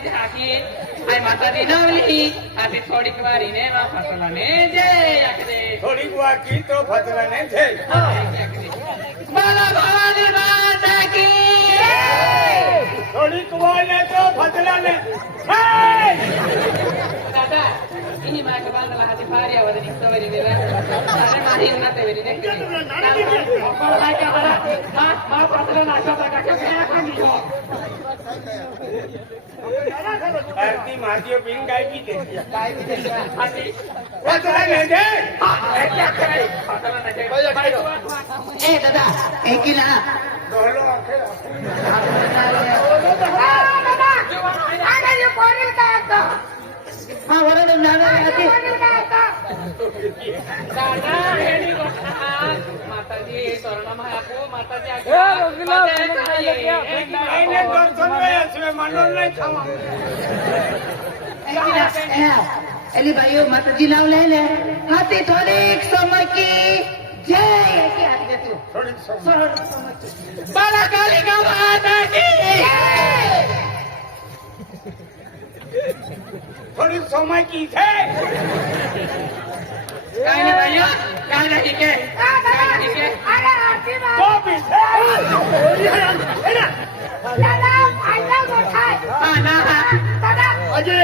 ઝાંકી આ માતાજી નવલી આથી થોડીક વાર ઈને એવા ફસલાને જય આખરે થોડીક વાકી તો ફતરાને છે બોલો ભવાની માતા કી થોડીક વાર ને તો ફતરાને છે દાદા ini mah kebal telah hati pari awal dari kita beri beri ada mahir nanti beri deh apa lagi ada આરતી માટીઓ પીને એ દાદા એકીલા ડોલો આખે હા વડોદરા નાના હતી દાદા હેડી ગોઠા માતાજી શરણમાં આપો માતાજી એલી ભાઈઓ માતાજી નામ લે લે. હાથી થોડીક સમય કી જય થોડીક સમય. થોડીક સમય કી. માતાજી થોડીક સમય કી છે. काय नाही बाजी काय नाही के अरे आरती बा तू भी अजय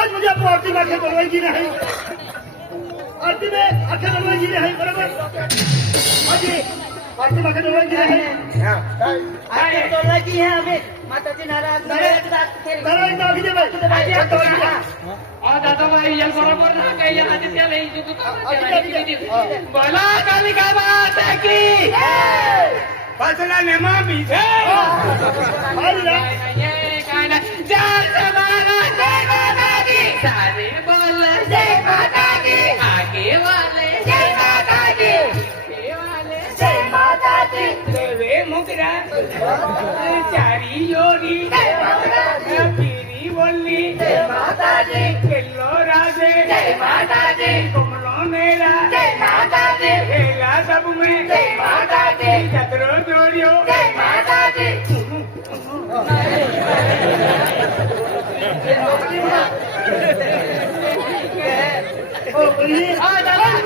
आज मुझे आरती माखे बोलवाई जी नाही आरती ने आखे बोलवाई जी नाही अजय वरती बघत ओळखी आहे हा, काय? काय आहे? की आहे आम्ही माताची नाराज नाराज दाखवते. नाराज दाखवते बाई. दाखवते बाई. आता ओळखी आहे. पाचला नेमा बिझे पाहिलं ना? जय माता दी. सारे बोल जय माता ચારી યોરી પીરી બોલી કેલ્લો રાજે જય માતાજી ખેલા સબ મેં ચતરો જોડ્યો ओ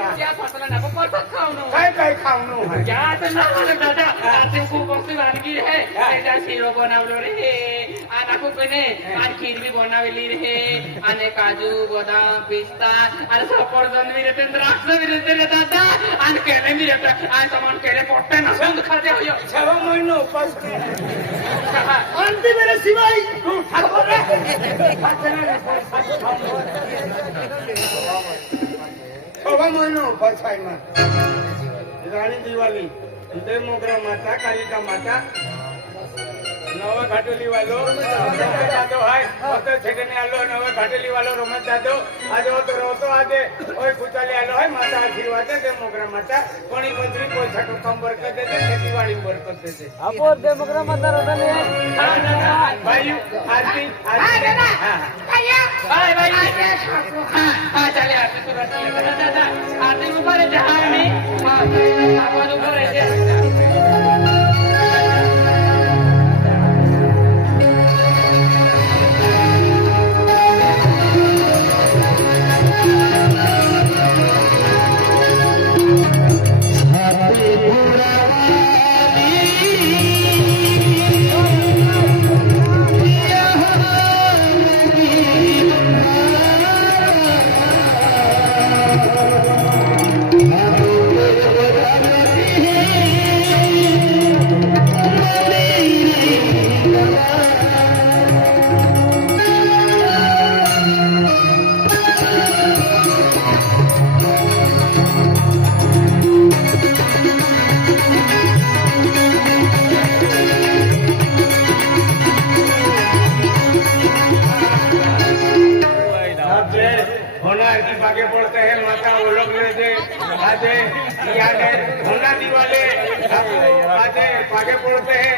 પ્રસાદ ત્યાં ફસલા ના પર તો કઈ કઈ ખાવાનું હોય ક્યાં તો ના મને દાદા આરતી ખૂબ વસ્તુ વાનગી હે એટા શીરો બનાવલો રે આ નાખું કને આ ખીર બી બનાવેલી રે અને કાજુ બદામ પિસ્તા અને સફળ બી રહેતે દ્રાક્ષ બી રહેતે રે દાદા અને કેળે બી રહેતે આ તમાન કેળે પોટ્ટે ના સંગ ખાતે હોયો છ. મહિનો ઉપાસ કરે આરતી મેરે સિવાય તું ઠાકોર રે છ મહિનો ઉપાસમાં રાણી દિવાળી જય મોગરા માતા કાલિકા માતા. નવા ઘાટોલી વાલો રમત દાદો હાય ઓતો છેડને આલો નવા ઘાટોલી વાલો રમત દાદો. આજે ઓતો રોતો આજે. ઓય કુચાલી આલો હાય માતા આશીર્વાદ દે મોગરા માતા. કોણી મંત્રી કોઈ છટો કંબર કર દે ખેતીવાડી કર દે છે આપો દે મોગરા માતા રતન હા દાદા ભાઈ આરતી આરતી. હા બાય બાય હા હા ચાલે આરતી તો દાદા દાદા. આરતી ઉપર જહાની હા આપવાનું કરે છે હરકી ભાગે પડતા હે માતા ઓળખ લે છે. આજે યાને ઘણા દિવાલે આજે ભાગે પડતે હે.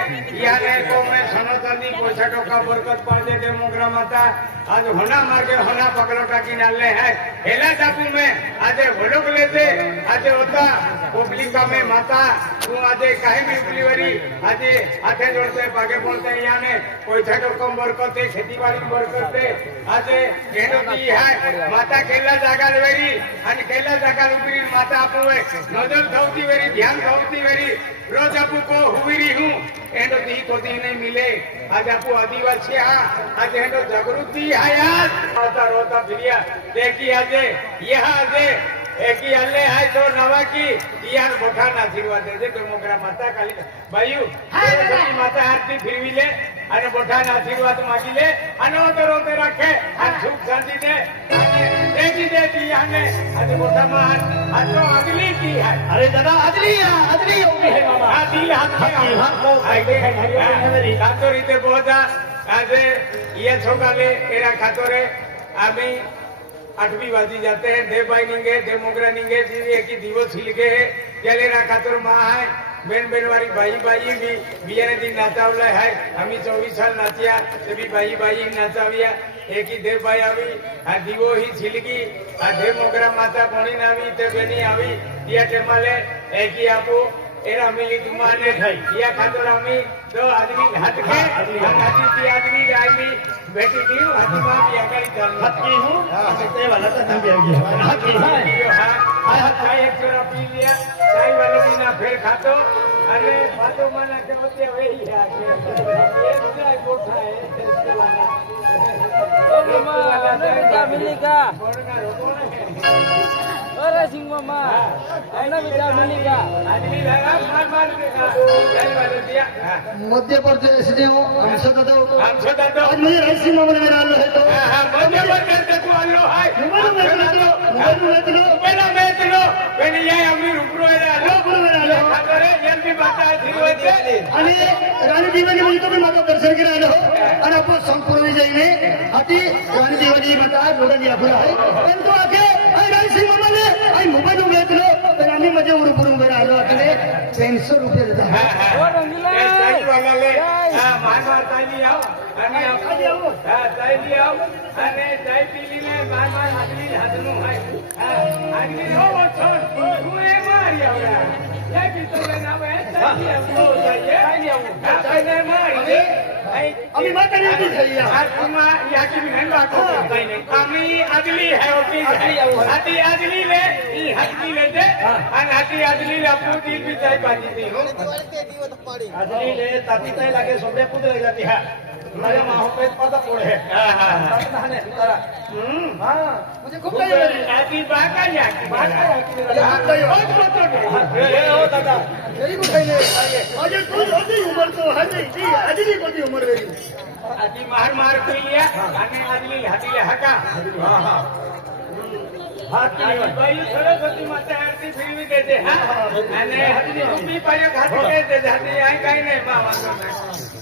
યાને તો મેં સનાતનની પોછા ટોકા બરકત પાડે તે મોગરા માતા. આજ હોના માર્ગે હોના પગલો ટાકીને લે હે. એલા જાપુ મેં. આજે ઓળખ લે છે આજે હોતા કોપલી કામે માતા. હું આજે કાયમી ડિલિવરી આજે હાથે જોડશે ભાગે પડશે અહીંયા ને પૈસા જો કમ બરકત છે ખેતીવાડી બરકત છે આજે ઘેનો દી હાય, માતા કેલા જાગા વેરી અને કેલા જાગા ઉભરી માતા આપું હોય નજર થવતી વેરી, ધ્યાન થવતી વેરી. રોજ આપું કો હુવીરી હું. એનો દી તો દી નહીં મિલે. આજે આપું આદિવાસી હા. આજે એનો જાગૃતિ હાય આજ માતા રોતા ફિરિયા. દેખી આજે યહ આજે એકી અલ્લે હાય તો નવાકી યાર મોટા આશીર્વાદ દેજે તો મોગરા માતા કાલી ભાઈઓ સરસ્વતી માતા આરતી ફેરવી લે અને મોટા આશીર્વાદ માગી લે અને ઓતરો તે રાખે આ સુખ શાંતિ દે દેજી દે દિયાને આજે મોટા માં આ તો અગલી કી હે અરે દાદા અગલી અગલી ઓમી હે બાબા આ દી હાથ હાથ હાથ આઈ ગઈ રીતે બોધા આજે યે છોકાલે એરા ખાતરે আমি आठवीं बाजी जाते हैं देव भाई निंगे देव मोगरा निंगे जीवी एक ही दिवस छिलके है जलेरा खातोर माँ है बेन बेन वाली भाई भाई भी बियाने दिन नाचावला है हमी चौबीस साल नाचिया ते भी भाई भाई नाचाविया एक ही देव भाई आवी आ दिवो ही छिलकी आ देव मोगरा माता कोणी नावी ते बेनी आवी दिया टेमाले एक ही आपो एरा मिली तुम्हारे या खातर आम्ही दो आदमी हटके हटाती थी आदमी आदमी बैठी थी हटी मां भी अगर हटकी हूं ये वाला तो ना भी आ गया हटकी हां हां चाय एक चोरा पी लिया चाय वाले भी ना फिर खातो अरे बातों में ना के होते हुए ही आ गए ये चाय कोठा है इसके वाला ओ मामा ना मिलेगा कोरोना रोको ना ¡Hola, sin mamá! ¡Hola, mi amiga! ¡Hola, mi amiga! ¡Hola, mi amiga! ¡Hola, mi amiga! ¡Hola, mi amiga! ¡Hola, mi amiga! ¡Hola, mi amiga! ¡Hola, mi amiga! ¡Hola, mi amiga! ¡Hola, mi amiga! ¡Hola, mi amiga! ¡Hola, mi amiga! ¡Hola, mi amiga! ¡Hola, mi amiga! ¡Hola, mi amiga! ¡Hola, mi. અને રાણી દેવાની મંદિર તો માતા દર્શન કરી આલો અને આપણો સંપૂર્ણ જઈને હતી રાણી દેવાની માતા જોડાની આપણે હોય પરંતુ આગે આ રાણી મામાને આ મોબાઈલ ઉમેદ લો રાણી મજે ઉરું પુરું બેરા આલો એટલે 300 રૂપિયા લીધા. હા હા. ઓ રંગીલા. એ તાઈ વાલા લે. જય. હા માર હાય. તું એ આવ अभी मत नहीं दी सही है आज तुम यहाँ की भी नहीं बात हो अभी अगली है ओके अति अगली ले ये हकी ले दे और हकी अगली ले अपने दिल भी चाहिए बाजी दी हो अगली ले ताती तय लगे सोने पुत्र लग जाती है તારા માં હોમે પડતા પડે હા હા તારા તારા હમ. હા મુજે ખૂબ લઈ ગઈ આકી બાકા જ આકી બાકા કઈ નહીં.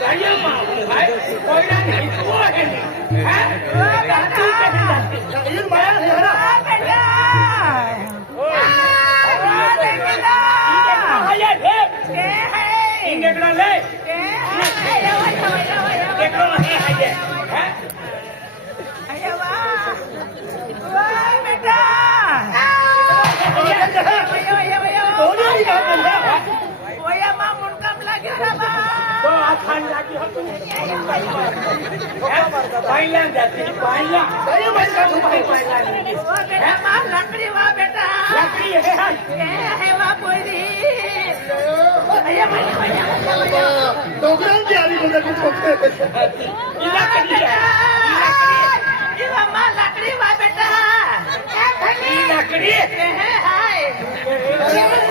đang cả nhớ màu phải coi đang nhảy quá hình hả đã tư cái hình đặt chỉ mẹ rồi đó Hãy subscribe cho kênh Ghiền Mì Gõ Để không bỏ lỡ những video hấp dẫn કહી જાતી. એ માયા હે ખાન લાગી હતું પાઈલા જાતી પાઈલા કઈ મત કામ પાઈ પાઈલા લાકડી? બધા છોકરા ઈ લાકડી હે લાકડી